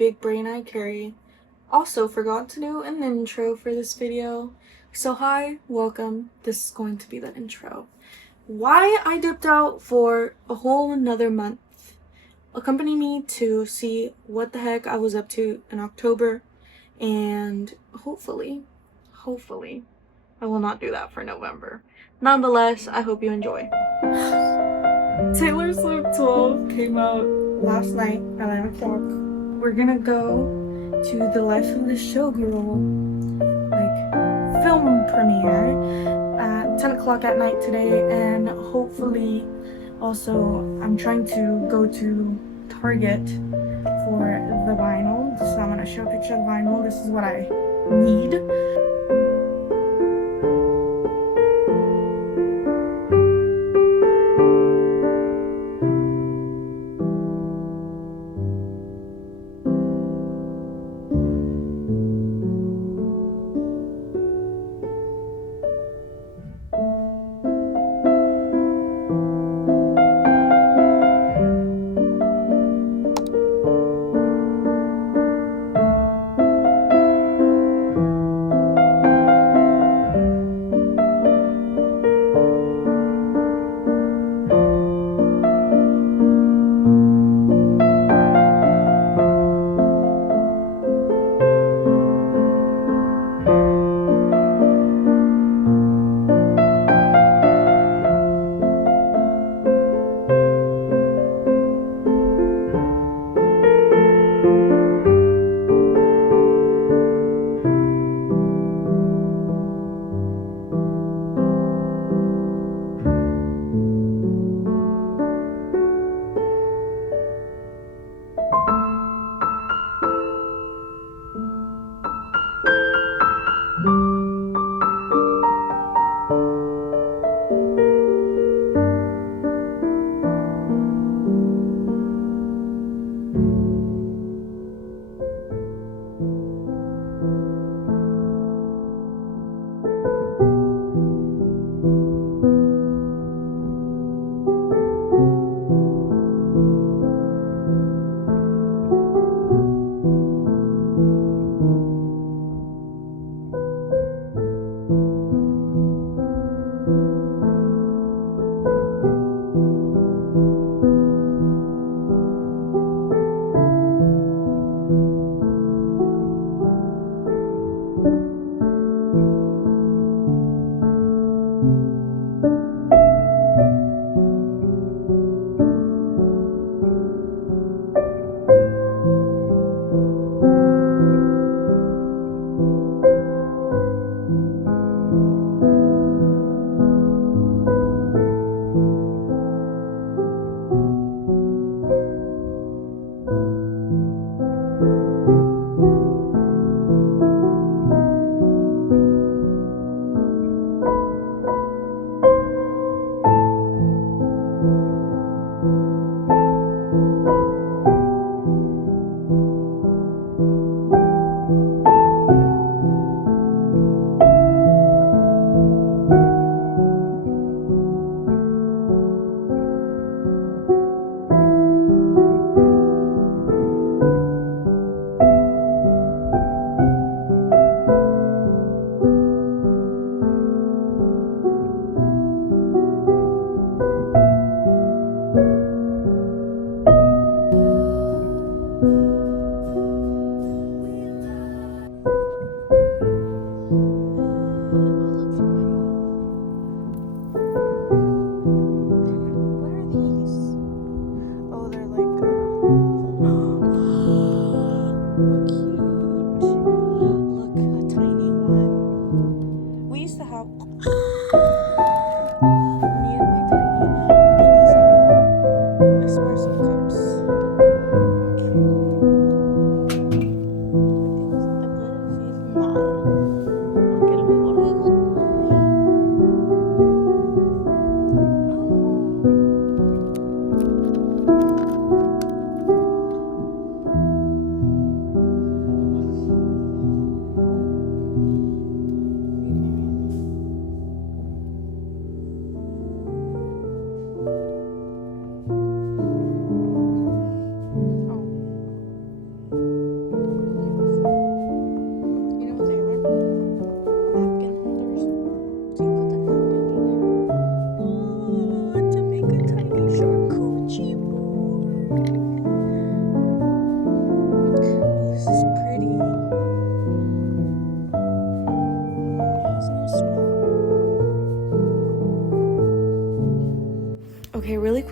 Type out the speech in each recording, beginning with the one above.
big brain I carry. Also forgot to do an intro for this video. So hi, welcome. This is going to be the intro. Why I dipped out for a whole another month. Accompany me to see what the heck I was up to in October, and hopefully, I will not do that for November. Nonetheless, I hope you enjoy. Taylor Swift 12 came out last night at 9 o'clock. We're gonna go to the Life of the Showgirl film premiere at 10 o'clock at night today, and hopefully also I'm trying to go to Target for the vinyl. So I'm gonna show a picture of the vinyl. This is what I need.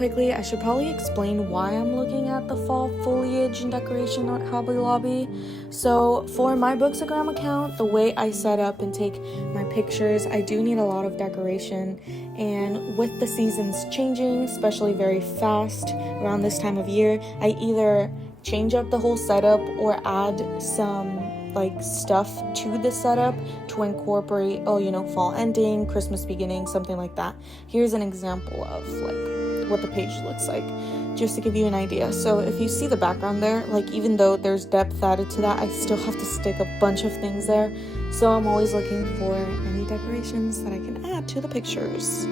specifically, I should probably explain why I'm looking at the fall foliage and decoration on Hobby Lobby. So for my Bookstagram account, the way I set up and take my pictures, I do need a lot of decoration, and with the seasons changing, especially very fast around this time of year, I either change up the whole setup or add some like stuff to the setup to incorporate, fall ending, Christmas beginning, something like that. Here's an example of like what the page looks like, just to give you an idea. So if you see the background there, like even though there's depth added to that, I still have to stick a bunch of things there. So I'm always looking for any decorations that I can add to the pictures.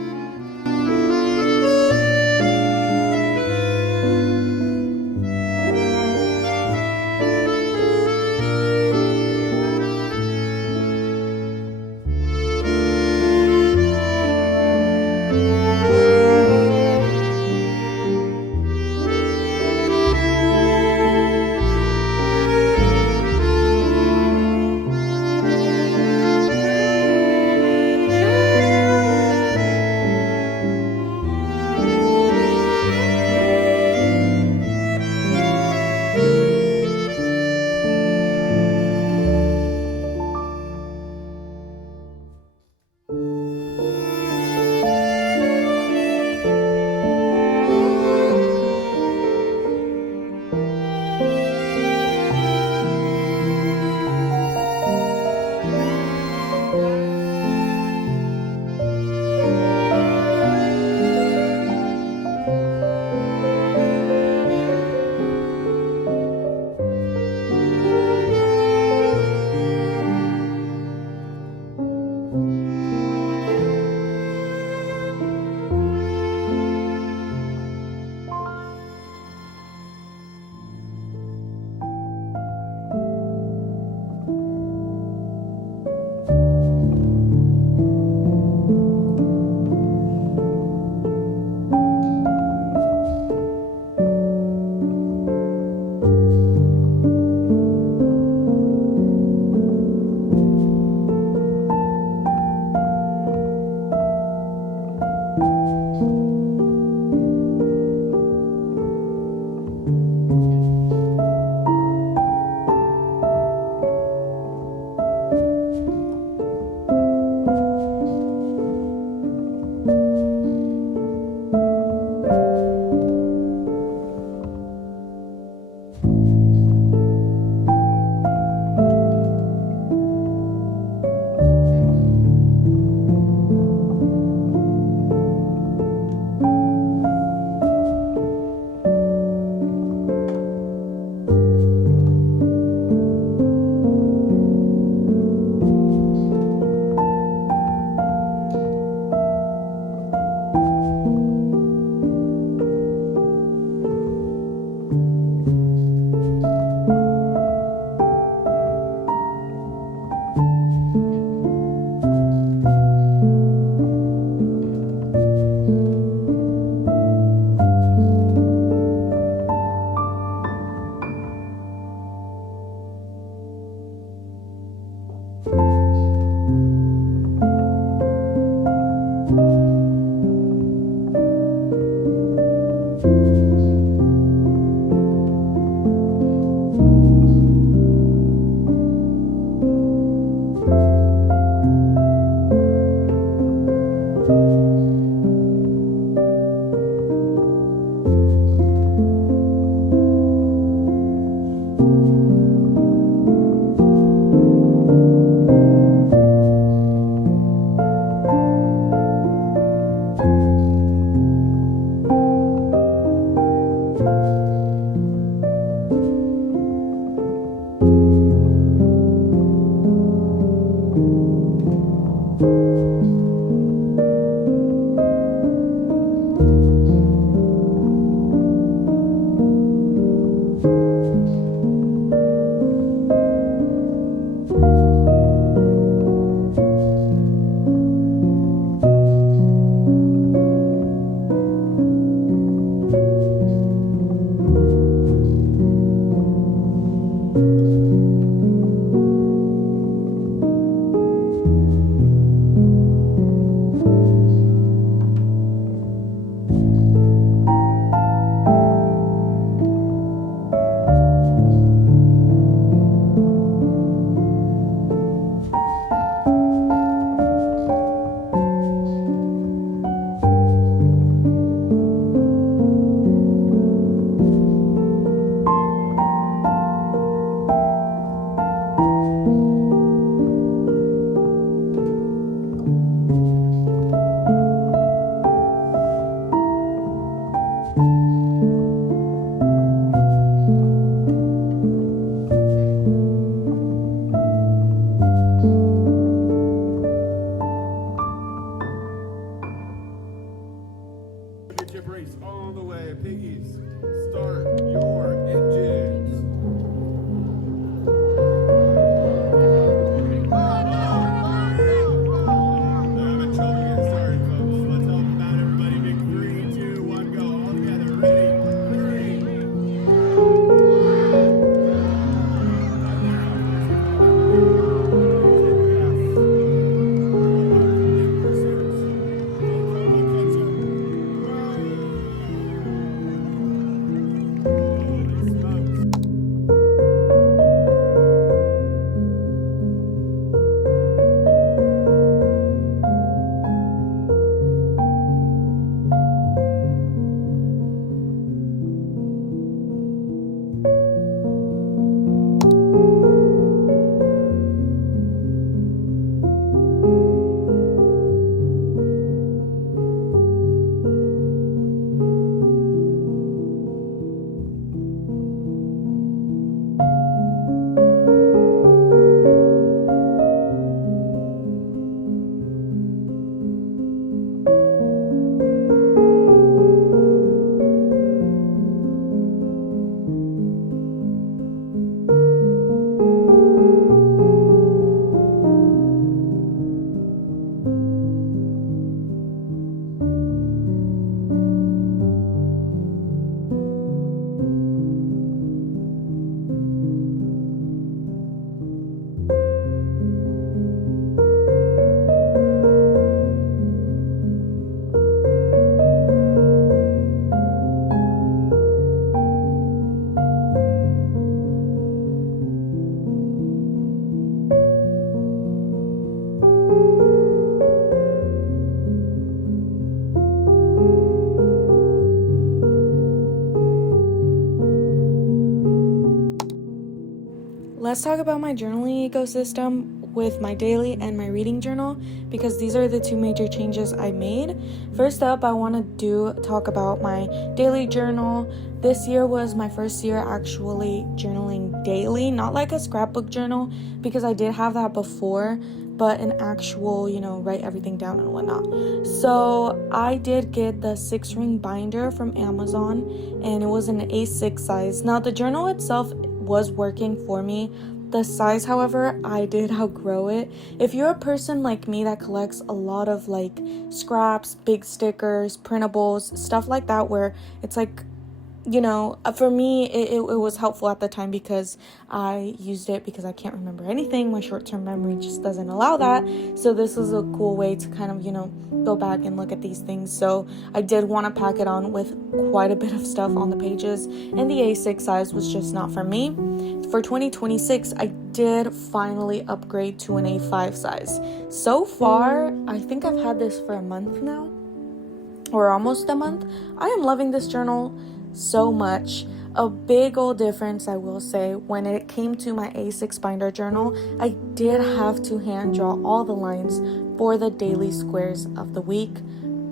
let's talk about my journaling ecosystem with my daily and my reading journal, because these are the two major changes I made. First up, I want to talk about my daily journal. This year was my first year actually journaling daily, not like a scrapbook journal, because I did have that before, but an actual, write everything down and whatnot. So I did get the 6-ring binder from Amazon, and it was an A6 size. Now the journal itself was working for me. The size, however, I did outgrow it. If you're a person like me that collects a lot of like scraps, big stickers, printables, stuff like that, where it's like, for me, it was helpful at the time because I used it because I can't remember anything. My short-term memory just doesn't allow that. So this is a cool way to kind of, go back and look at these things. So I did want to pack it on with quite a bit of stuff on the pages, and the A6 size was just not for me. For 2026, I did finally upgrade to an A5 size. So far, I think I've had this for a month now, or almost a month. I am loving this journal so much. A big old difference, I will say, when it came to my A6 binder journal, I did have to hand draw all the lines for the daily squares of the week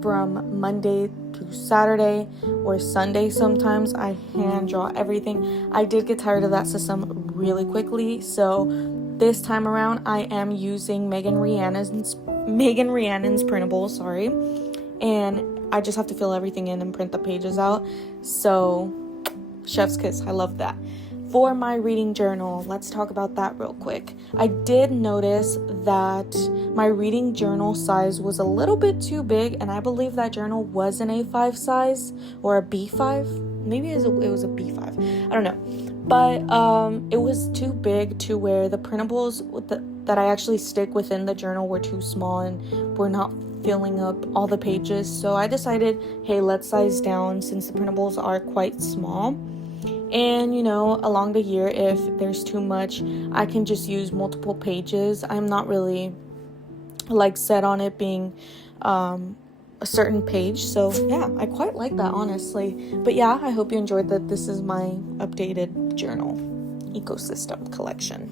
from Monday through Saturday or Sunday. Sometimes I hand draw everything. I did get tired of that system really quickly, so this time around I am using Megan Rhiannon's Printables, and I just have to fill everything in and print the pages out. So, chef's kiss, I love that. For my reading journal, let's talk about that real quick. I did notice that my reading journal size was a little bit too big, and I believe that journal was an A5 size or a B5. Maybe it was a B5. I don't know. But it was too big to where the printables that I actually stick within the journal were too small and were not filling up all the pages. So I decided, hey, let's size down since the printables are quite small. And, along the year, if there's too much, I can just use multiple pages. I'm not really set on it being a certain page. So yeah, I quite like that, honestly. But yeah, I hope you enjoyed that. This is my updated journal ecosystem collection.